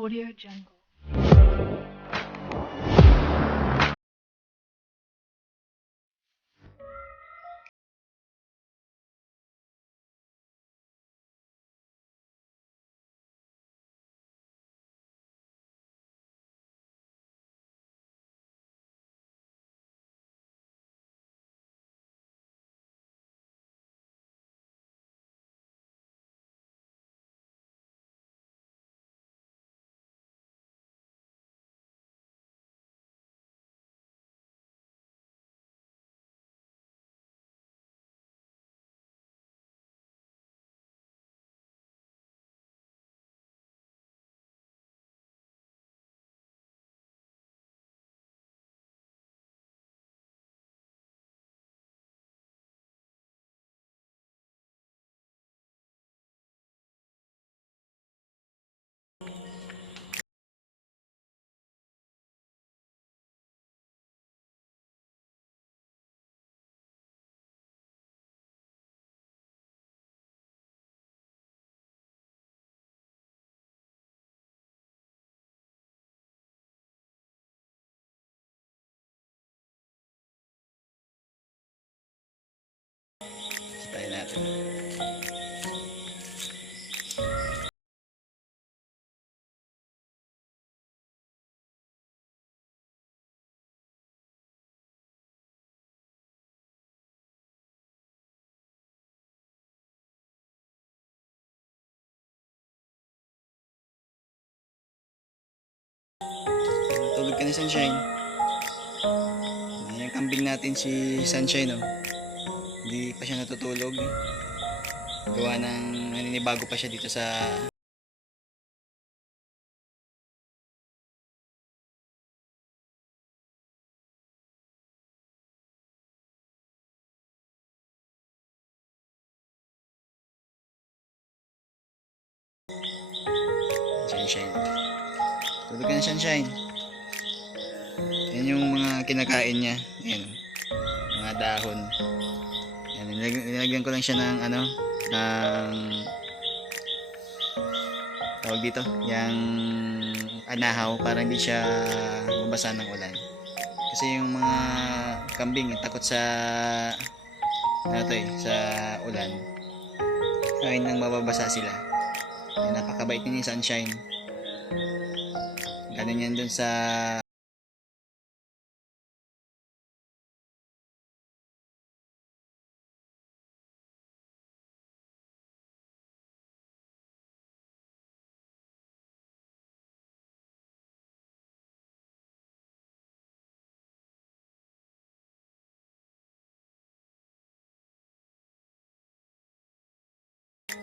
Audio Jungle. Tayo natin. Tulog ka ni Sunshine. Yung kambing natin si Sunshine, oh. Hindi pa siya natutulog. Gawa ng naninibago pa siya dito sa Sunshine. Tulog ka na, Sunshine. Yan yung mga kinakain niya. Yan, mga dahon. Yan, nilagyan ko lang siya ng ng tawag dito, yung anahaw para hindi siya mabasa ng ulan. Kasi yung mga kambing takot sa sa ulan. Ayun nang mababasa sila. Yan, napakabait ni Sunshine. Ganun yan dun sa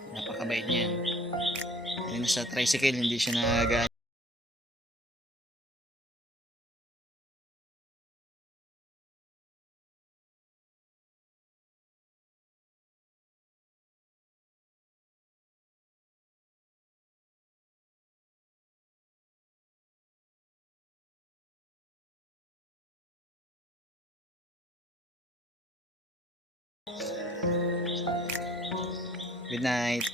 napakabait niya. Ayun, sa tricycle hindi siya nagagaan. Good night.